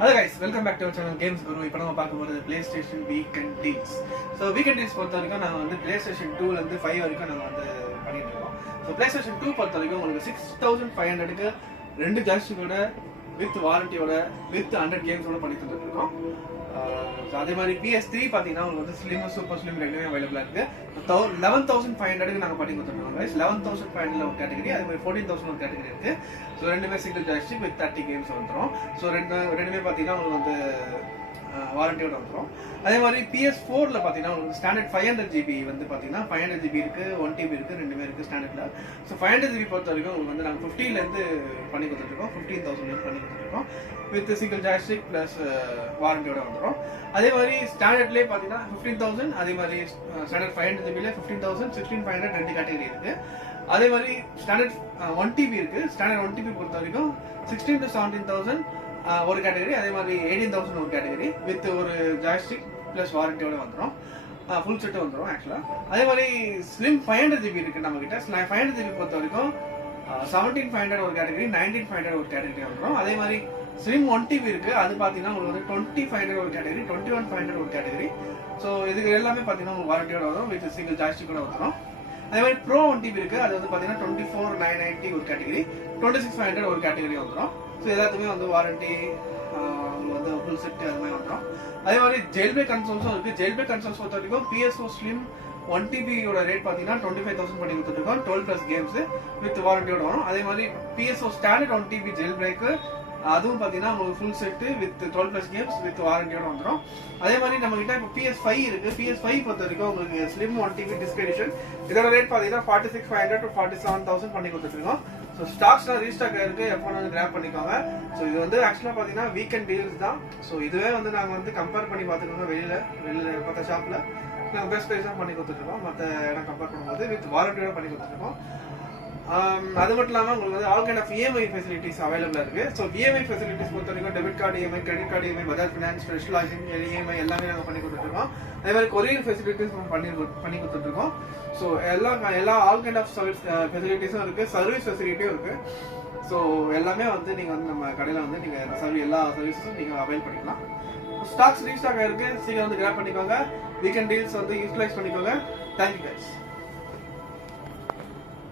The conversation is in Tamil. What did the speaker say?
Hello guys, welcome back to our channel Games Guru. இப்போ நம்ம பார்க்க போறது PlayStation Weekend Deals. So Weekend Deals பொறுத்த வரைக்கும் நாம வந்து PlayStation 2 ல இருந்து 5 வரைக்கும் நம்ம வந்து பண்ணிட்டு இருக்கோம். So PlayStation 2 பொறுத்த வரைக்கும் உங்களுக்கு 6500 க்கு ரெண்டு ஜாய்ஸ்டிக்கோட வித் வாரண்டியோட வித் 100 கேம்ஸோட பண்ணி தந்துட்டு இருக்கோம். அதே மாதிரி PS3 பாத்தீங்கன்னா உங்களுக்கு வந்து ஸ்லிம் சூப்பர் ஸ்லிம் ரெண்டுமே அவைலபிளா இருக்கு. 11500 க்கு நாங்க பண்ணி கொடுத்துருக்கோம் guys. 11500 ஒரு கேட்டகரி, அதே மாதிரி 14000 ஒரு கேட்டகரி இருக்கு. ஸோ ரெண்டுமே சிங்கிள் ஜாய்ஸ்டிக் வித் 30 கேம்ஸ் வந்துடும். ஸோ ரெண்டுமே பார்த்தீங்கன்னா உங்களுக்கு வந்து வாரண்டியோட வந்துடும். அதே மாதிரி PS4ல பார்த்தீங்கன்னா உங்களுக்கு ஸ்டாண்டர்ட் 500GB வந்து பார்த்தீங்கன்னா 500GB இருக்கு, 1TB இருக்கு, ரெண்டுமே இருக்கு ஸ்டாண்டர்ட்ல. ஸோ 500GB பொறுத்த வரைக்கும் உங்களுக்கு வந்து நாங்கள் 50லேருந்து பண்ணி கொடுத்துருக்கோம், 15,000 பண்ணி கொடுத்துருக்கோம் வித் சிங்கிள் ஜாய்ஸ்டிக் பிளஸ் வாரண்டியோட வந்துடும். அதே மாதிரி ஸ்டாண்டர்ட்லேயே பார்த்தீங்கன்னா 15,000, அதே மாதிரி ஸ்டாண்டர்ட் 500GB 15,000, 16,500 ரெண்டு கேட்டகரி இருக்கு. அதே மாதிரி ஸ்டாண்டர்ட் 1TB இருக்கு. ஸ்டாண்டர்ட் 1TB பொறுத்த வரைக்கும் 16,000 to 17,000 ஒரு கேட்டகரி, அதே மாதிரி 18,000 ஒரு கேட்டகரி வித் ஒரு ஜாய்ஸ்டிக் பிளஸ் வாரண்டியோட வந்துடும், ஃபுல் செட்டு வந்துடும் ஆக்சுவலா. அதே மாதிரி ஸ்லிம் 500GB இருக்கு நம்ம கிட்ட. 500GB பொறுத்த வரைக்கும் 17,500 ஒரு கேட்டகரி, 19,500 ஒரு கேட்டகரி வந்துடும். அதே மாதிரி ஸ்லிம் 1TB இருக்கு, அது பாத்தீங்கன்னா உங்களுக்கு வந்து 20,500 ஒரு கேட்டகரி, 21,500 ஒரு கேட்டகரி. ஸோ இதுக்கு எல்லாமே பாத்தீங்கன்னா உங்களுக்கு வாரண்டியோட வரும் வித் சிங்கிள் ஜாய்ஸ்டிக் கூட வந்துடும். அதே மாதிரி ப்ரோ 1TB இருக்கு, அது வந்து பாத்தீங்கன்னா 24,990 ஒரு கேட்டகரி, 26,500 ஒரு கேட்டகரி வந்துடும். ஸோ எல்லாத்துக்குமே வந்து வாரண்டி வந்து ஃபுல் செட் அது மாதிரி வந்துடும். அதே மாதிரி ஜெயில் பிரேக் கன்சோல்ஸும் இருக்கு. ஜெயில் பிரேக் கன்சோல்ஸ் பொறுத்த வரைக்கும் PS4 ஸ்லிம் 1TB ரேட் பாத்தீங்கன்னா 25,000 பண்ணி கொடுத்துருக்கோம், 12+ கேம்ஸ் வித் வாரண்டியோட வரும். அதே மாதிரி PS4 standard 1TB jail break அதுவும் பாத்தீங்கன்னா உங்களுக்கு full set with 12+ games with வாரண்டியோட வந்துடும். அதே மாதிரி நம்ம கிட்ட இப்போ PS5 இருக்கு. PS5 பொறுத்த வரைக்கும் உங்களுக்கு ஸ்லிம் 1TB டிஸ்க் எடிஷன், இதோட ரேட் பாத்தீங்கன்னா 46,500 to 47,000 பண்ணி கொடுத்துருக்கோம். ஸோ ஸ்டாக்ஸ்லாம் ரீஸ்டாக் இருக்கு, எப்போ வந்து கிராப் பண்ணிக்கோங்க. ஸோ இது வந்து ஆக்சுவலாக பார்த்தீங்கன்னா வீக்கெண்ட் டீல்ஸ் தான். ஸோ இதுவே வந்து நாங்கள் வந்து கம்பேர் பண்ணி பார்த்துக்கோங்க. வெளியில் மற்ற ஷாப்பில் நாங்கள் பெஸ்ட் ப்ரைஸ் தான் பண்ணி கொடுத்துருக்கோம். மற்ற இடம் கம்பேர் பண்ணும்போது வித் வாரண்டியோட பண்ணி கொடுத்துருக்கோம். அது மட்டும் இல்லாமல் உங்களுக்கு வந்து all kind of EMI facilities அவைலபிளாக இருக்கு. ஸோ EMI ஃபெசிலிட்டிஸ் பொறுத்த வரைக்கும் debit card EMI, credit card EMI, Bajaj finance, specialising EMI எல்லாமே நாங்கள் பண்ணி கொடுத்துருக்கோம். அதே மாதிரி கொரியர் ஃபெசிலிட்டிஸ் பண்ணி கொடுத்துருக்கோம். ஸோ எல்லா ஆல் கைண்ட் ஆஃப் சர்வீஸ் ஃபெசிலிட்டிஸும் இருக்கு, சர்வீஸ் ஃபெசிலிட்டியும் இருக்கு. ஸோ எல்லாமே வந்து நீங்கள் வந்து நம்ம கடையில் வந்து நீங்கள் எல்லா சர்வீஸஸும் நீங்கள் அவைல் பண்ணிக்கலாம். ஸ்டாக்ஸ் ரீஸ்டாக் ஆயிருக்கு, சீக்கிரம் வந்து கிராப் பண்ணிக்கோங்க. வீக்கெண்ட் டீல்ஸ் வந்து யூட்டிலைஸ் பண்ணிக்கோங்க. Thank you guys.